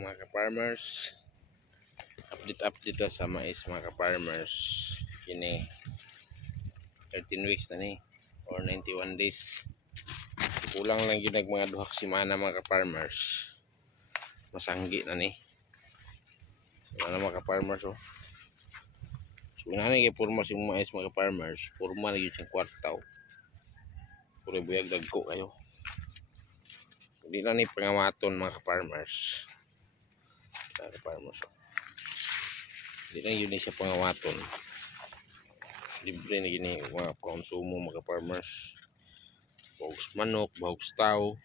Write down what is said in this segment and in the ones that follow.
mga ka-farmers, update sa mais mga ka-farmers. Kini 13 weeks na ni or 91 days. Kulang lang ginag mga duhak simana mga ka-farmers. Masanggi na ni. So na mga ka-farmers oh. So na ni porma yung mais mga ka-farmers. Porma na gyud siyang kwartaw. Puro buyag dagko kayo. Hindi na ni pangamaton mga ka-farmers. Hindi na yun siya pangawaton. Libre na gini mga konsumo mga farmers. Bagus manok, bagus tao.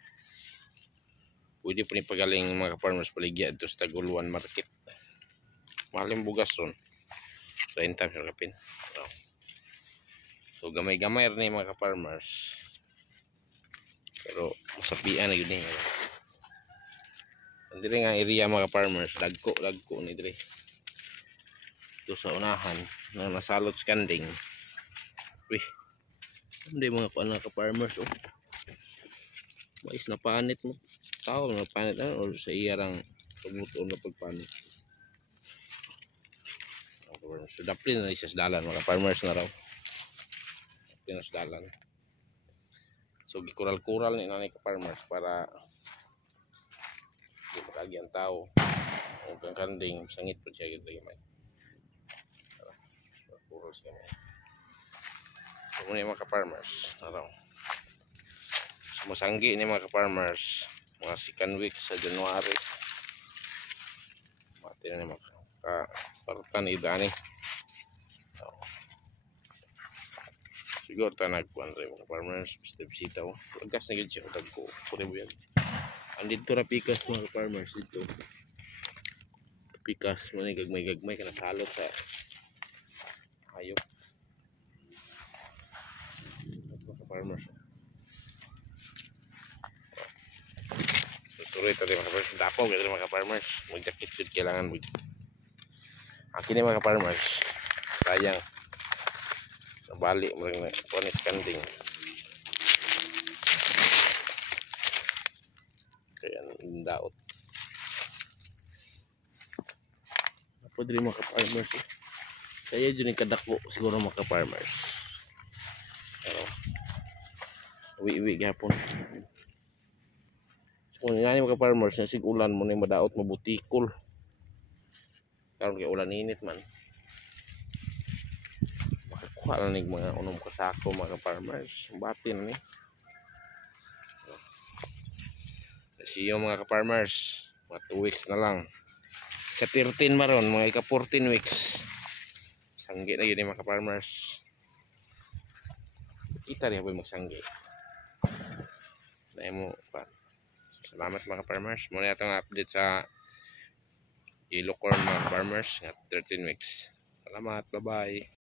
Pwede pa ni pagaling mga farmers paligya ito sa Taguluan Market. Mahaling bugas ron. 30 sa kapin. So gamay-gamay rin mga farmers. Pero masapian na yun eh. Hindi nga area mga farmers. Lagko ni dire. Ito sa unahan na nasalot skanding. Wih, hindi mga kuan ka farmers oh. Mais na panit mo. Tao na panit o sa iyarang pagmuto na pagpanit. So daplin na isa sa dalan mga farmers na raw. Daplin na sa dalan. So gikural-kural ni nanay ka farmers para di makagi ang tao. Ang kanding sangit po siya gito gamay. Kural siya may. So muna yung mga ka-farmers araw. Sumasanggi ni mga ka-farmers mga second week sa January. Mati na ni mga ka-partan idani. So, siguro tayo nagpuan rin mga ka-farmers. Bisita ko. Lagas na gid siya. Tagko. Puri mo yan. Andito na pikas mga ka-farmers dito. Pikas mo na gagmay-gagmay ka nasalot sa hayop. Mga farmers. Susuroy ito mga farmers. Dapaw ito mga farmers. Mag-jacket yun kailangan mo. Akin yung mga farmers. Sayang. Nabali mo rin na ponis kanding. Kaya daot. Pwede rin mga farmers. Kaya dyan yung kadako siguro mga farmers. Uwi-uwi gapon. So kung nga mga farmers na sig-ulan mo na madaot mabutikol. Karon kay ulan init man. Makakuha lang ng mga unom kasako mga farmers. Batin ni. See you mga farmers. Mga 2 weeks na lang. Sa 13 maron mga ika 14 weeks. Sanggi na yun mga farmers. Kita rin ako magsanggi. Dahil mo pa. Salamat mga farmers. Muna itong update sa yellow corn mga farmers. 13 weeks. Salamat. Bye bye.